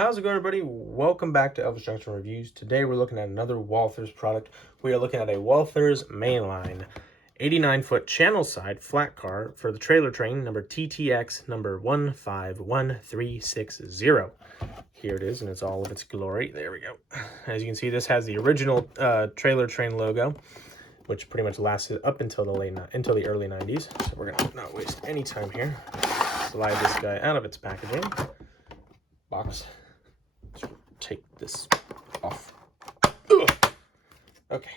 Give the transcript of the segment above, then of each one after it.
How's it going, everybody? Welcome back to Elvis Junction Reviews. Today we're looking at another Walthers product. We are looking at a Walthers Mainline 89-foot channel side flat car for the trailer train number TTX number 151360. Here it is in its all of its glory. There we go. As you can see, this has the original trailer train logo, which pretty much lasted up until the early 90s. So we're gonna not waste any time here. Slide this guy out of its packaging box. Let's take this off. Ugh. Okay.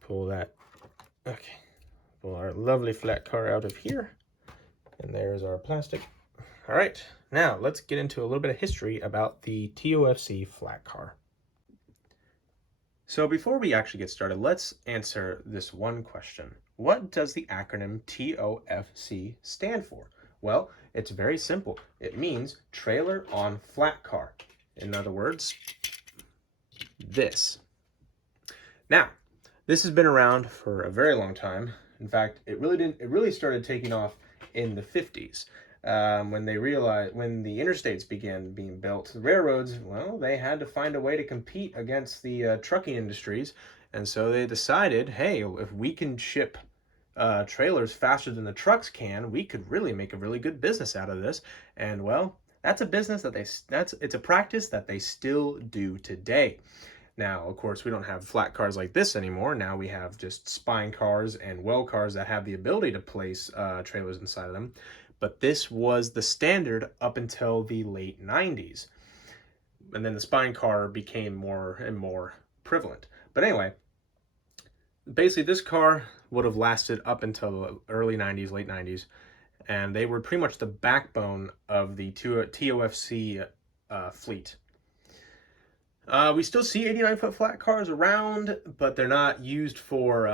Pull that. Okay. Pull our lovely flat car out of here. And there's our plastic. All right. Now let's get into a little bit of history about the TOFC flat car. So before we actually get started, let's answer this one question. What does the acronym TOFC stand for? Well, it's very simple. It means trailer on flat car. In other words, this. Now, this has been around for a very long time. In fact, it really started taking off in the 50s. When the interstates began being built, the railroads, well, they had to find a way to compete against the trucking industries. And so they decided, hey, if we can ship trailers faster than the trucks can, we could really make a really good business out of this. And well, that's a business that it's a practice that they still do today. Now, of course, we don't have flat cars like this anymore. Now we have just spine cars and well cars that have the ability to place trailers inside of them. But this was the standard up until the late 90s. And then the spine car became more and more prevalent. But anyway, basically this car would have lasted up until the early 90s, late 90s. And they were pretty much the backbone of the TOFC fleet. We still see 89-foot flat cars around, but they're not used for,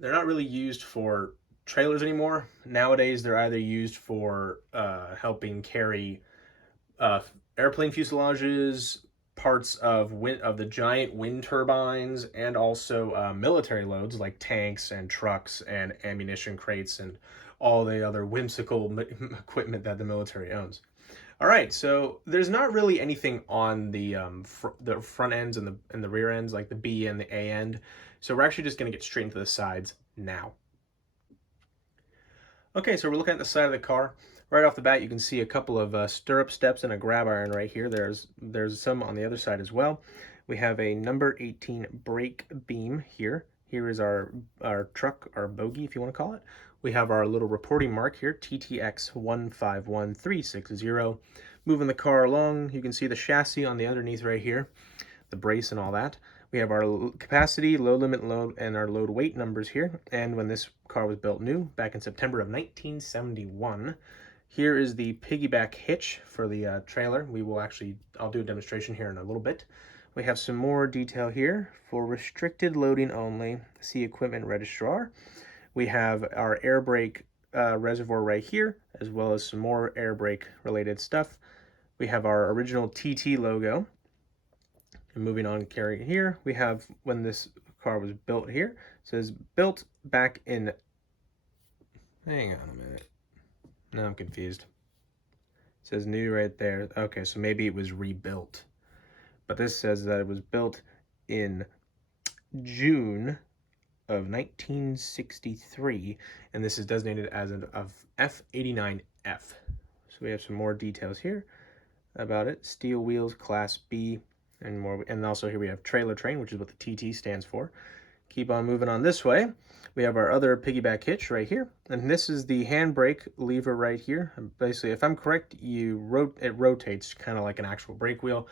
they're not really used for trailers anymore. Nowadays, they're either used for helping carry airplane fuselages, parts of the giant wind turbines, and also military loads like tanks and trucks and ammunition crates and all the other whimsical equipment that the military owns. All right, so there's not really anything on the front ends and the rear ends, like the B and the A end. So we're actually just going to get straight into the sides now. Okay, so we're looking at the side of the car. Right off the bat, you can see a couple of stirrup steps and a grab iron right here. There's some on the other side as well. We have a number 18 brake beam here. Here is our truck, our bogie, if you want to call it. We have our little reporting mark here, TTX 151360. Moving the car along, you can see the chassis on the underneath right here, the brace and all that. We have our capacity, load limit, load, and our load weight numbers here. And when this car was built new, back in September of 1971, here is the piggyback hitch for the trailer. I'll do a demonstration here in a little bit. We have some more detail here for restricted loading only. See equipment registrar. We have our air brake reservoir right here, as well as some more air brake related stuff. We have our original TT logo. And moving on, carry here, we have when this car was built here. It says built back in, hang on a minute. No, I'm confused. It says new right there. Okay, so maybe it was rebuilt. But this says that it was built in June of 1963, and this is designated as an F89F. So we have some more details here about it. Steel wheels, Class B, and more. And also here we have trailer train, which is what the TT stands for. Keep on moving on this way. We have our other piggyback hitch right here, and this is the handbrake lever right here. Basically, if I'm correct, it rotates kind of like an actual brake wheel.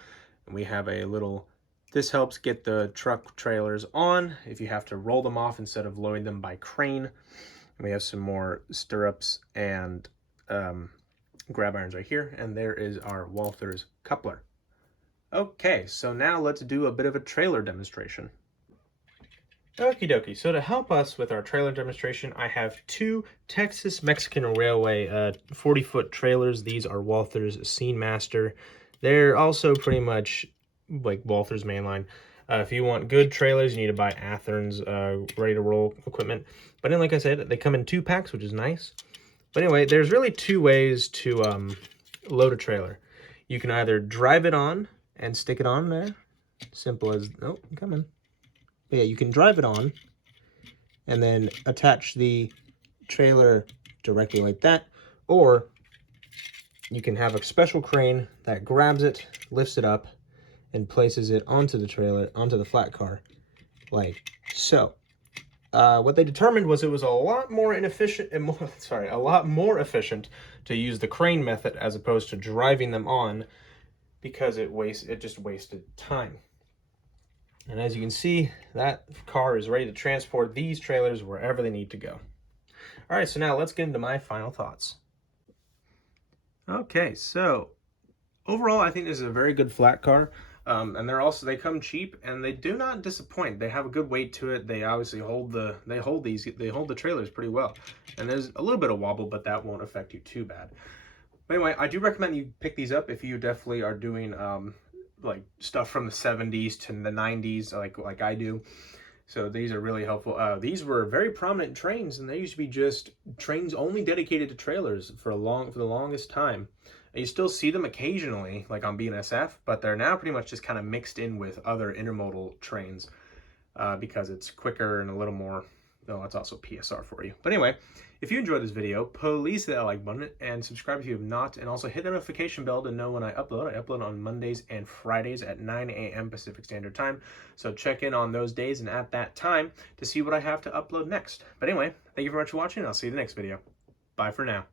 And we have a little, this helps get the truck trailers on if you have to roll them off instead of loading them by crane. And we have some more stirrups and grab irons right here, and there is our Walthers coupler. Okay, so now let's do a bit of a trailer demonstration. Okie dokie, so to help us with our trailer demonstration, I have two Texas Mexican Railway 40-foot trailers. These are Walthers Scene Master. They're also pretty much like Walthers Mainline. If you want good trailers, you need to buy Athens ready to roll equipment. But then, like I said, they come in 2 packs, which is nice. But anyway, there's really 2 ways to load a trailer. You can either drive it on and stick it on there. Simple as, oh, come on. But yeah, you can drive it on and then attach the trailer directly like that, or you can have a special crane that grabs it, lifts it up, and places it onto the trailer, onto the flat car, like so. What they determined was it was a lot more inefficient, a lot more efficient to use the crane method as opposed to driving them on, because it just wasted time. And as you can see, that car is ready to transport these trailers wherever they need to go. All right, so now let's get into my final thoughts. Okay, so overall, I think this is a very good flat car. And they come cheap and they do not disappoint. They have a good weight to it. They obviously hold the trailers pretty well. And there's a little bit of wobble, but that won't affect you too bad. But anyway, I do recommend you pick these up if you definitely are doing like stuff from the 70s to the 90s, like I do. So these are really helpful. These were very prominent trains, and they used to be just trains only dedicated to trailers for the longest time. And you still see them occasionally, like on BNSF, but they're now pretty much just kind of mixed in with other intermodal trains because it's quicker and a little more. No, that's also PSR for you. But anyway, if you enjoyed this video, please hit that like button and subscribe if you have not, and also hit the notification bell to know when I upload. I upload on Mondays and Fridays at 9 a.m. Pacific Standard Time. So check in on those days and at that time to see what I have to upload next. But anyway, thank you very much for watching. I'll see you in the next video. Bye for now.